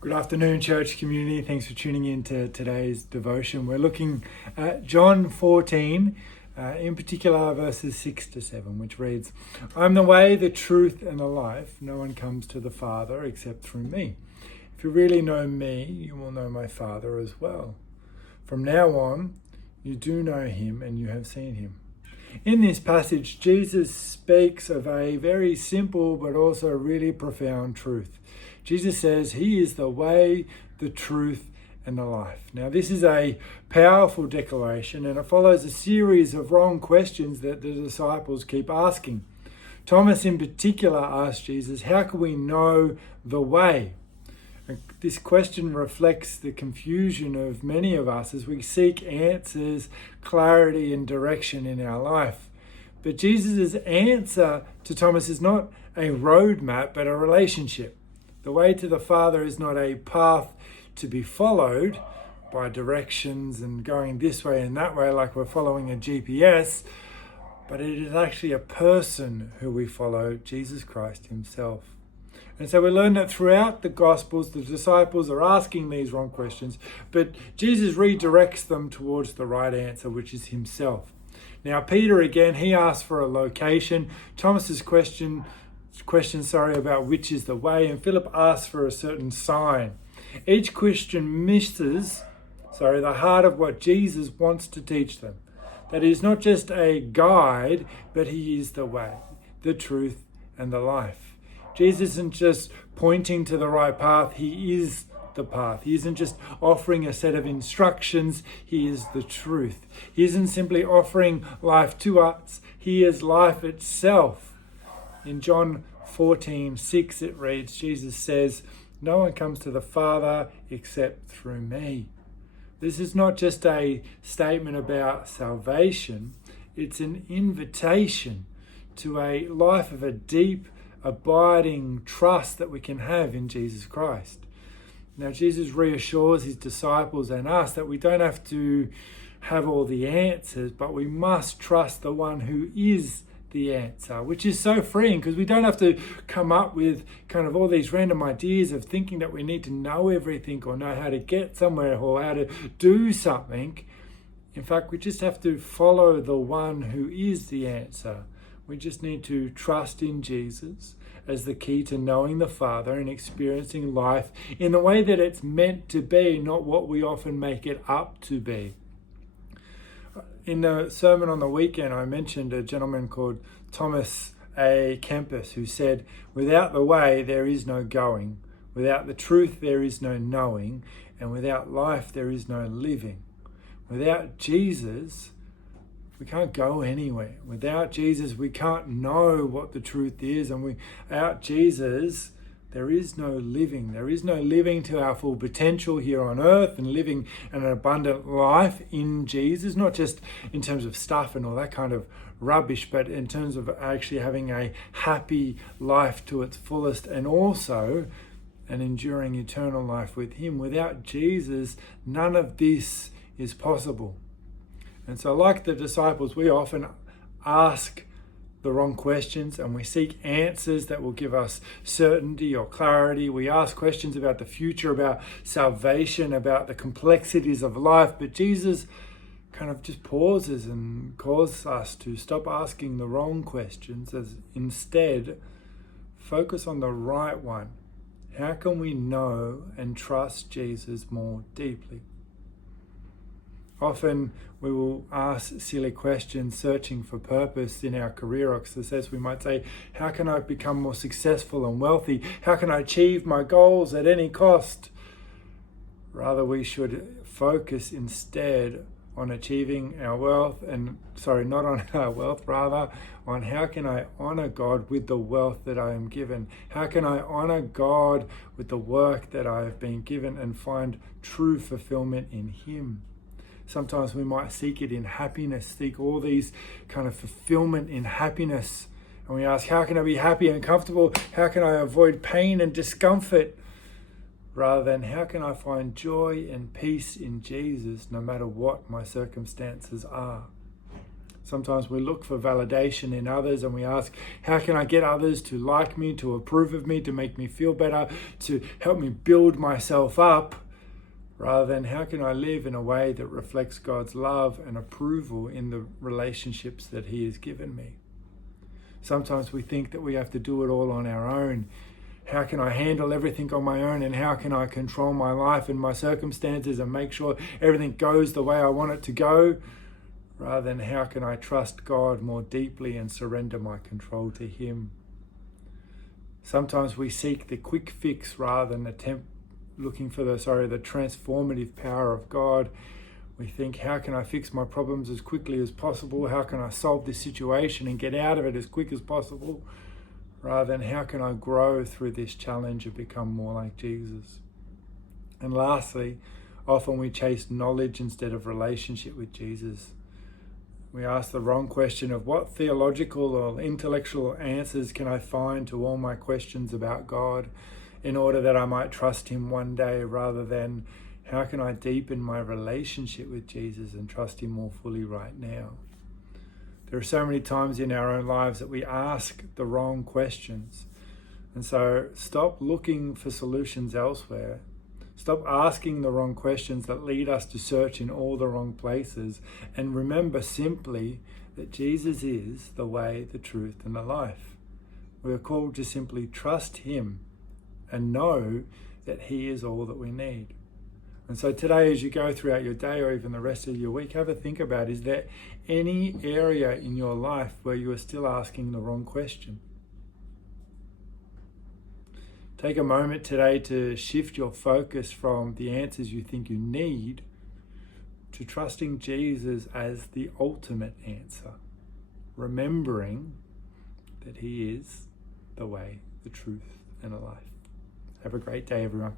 Good afternoon, church community. Thanks for tuning in to today's devotion. We're looking at John 14, in particular verses 6 to 7, which reads, "I'm the way, the truth, and the life. No one comes to the Father except through me. If you really know me, you will know my Father as well. From now on, you do know him and you have seen him." In this passage, Jesus speaks of a very simple but also really profound truth. Jesus says he is the way, the truth, and the life. Now, this is a powerful declaration, and it follows a series of wrong questions that the disciples keep asking. Thomas in particular asked Jesus, "How can we know the way?" And this question reflects the confusion of many of us as we seek answers, clarity, and direction in our life. But Jesus' answer to Thomas is not a roadmap, but a relationship. The way to the Father is not a path to be followed by directions and going this way and that way like we're following a GPS, but it is actually a person who we follow, Jesus Christ himself. And so we learn that throughout the Gospels, the disciples are asking these wrong questions, but Jesus redirects them towards the right answer, which is himself. Now, Peter, again, he asks for a location. Thomas's question about which is the way, and Philip asks for a certain sign. Each question misses the heart of what Jesus wants to teach them. That he is not just a guide, but he is the way, the truth, and the life. Jesus isn't just pointing to the right path, he is the path. He isn't just offering a set of instructions, he is the truth. He isn't simply offering life to us, he is life itself. In John 14:6 it reads, Jesus says, "No one comes to the Father except through me." This is not just a statement about salvation, it's an invitation to a life of a deep, abiding trust that we can have in Jesus Christ. Now, Jesus reassures his disciples and us that we don't have to have all the answers, but we must trust the one who is the answer, which is so freeing because we don't have to come up with kind of all these random ideas of thinking that we need to know everything or know how to get somewhere or how to do something. In fact, we just have to follow the one who is the answer. We just need to trust in Jesus as the key to knowing the Father and experiencing life in the way that it's meant to be, not what we often make it up to be. In the sermon on the weekend, I mentioned a gentleman called Thomas A. Kempis who said, "Without the way, there is no going. Without the truth, there is no knowing. And without life, there is no living." Without Jesus, we can't go anywhere. Without Jesus, we can't know what the truth is. And without Jesus, there is no living. There is no living to our full potential here on earth and living an abundant life in Jesus, not just in terms of stuff and all that kind of rubbish, but in terms of actually having a happy life to its fullest and also an enduring eternal life with him. Without Jesus, none of this is possible. And so like the disciples, we often ask the wrong questions and we seek answers that will give us certainty or clarity. We ask questions about the future, about salvation, about the complexities of life, but Jesus kind of just pauses and calls us to stop asking the wrong questions as instead focus on the right one. How can we know and trust Jesus more deeply? Often we will ask silly questions searching for purpose in our career or success. We might say, how can I become more successful and wealthy? How can I achieve my goals at any cost? Rather, we should focus instead on achieving our wealth not on our wealth, rather on how can I honor God with the wealth that I am given? How can I honor God with the work that I have been given and find true fulfillment in him? Sometimes we might seek it in happiness, seek all these kind of fulfillment in happiness. And we ask, how can I be happy and comfortable? How can I avoid pain and discomfort? Rather than, how can I find joy and peace in Jesus no matter what my circumstances are? Sometimes we look for validation in others and we ask, how can I get others to like me, to approve of me, to make me feel better, to help me build myself up, rather than how can I live in a way that reflects God's love and approval in the relationships that He has given me. Sometimes we think that we have to do it all on our own. How can I handle everything on my own, and how can I control my life and my circumstances and make sure everything goes the way I want it to go? Rather than how can I trust God more deeply and surrender my control to Him. Sometimes we seek the quick fix rather than looking for the transformative power of God. We think, how can I fix my problems as quickly as possible? How can I solve this situation and get out of it as quick as possible? Rather than how can I grow through this challenge and become more like Jesus? And lastly, often we chase knowledge instead of relationship with Jesus. We ask the wrong question of what theological or intellectual answers can I find to all my questions about God in order that I might trust Him one day, rather than how can I deepen my relationship with Jesus and trust Him more fully right now. There are so many times in our own lives that we ask the wrong questions. And so stop looking for solutions elsewhere. Stop asking the wrong questions that lead us to search in all the wrong places. And remember simply that Jesus is the way, the truth, and the life. We are called to simply trust Him and know that He is all that we need. And so today, as you go throughout your day or even the rest of your week, have a think about, is there any area in your life where you are still asking the wrong question? Take a moment today to shift your focus from the answers you think you need to trusting Jesus as the ultimate answer, remembering that He is the way, the truth, and the life. Have a great day, everyone.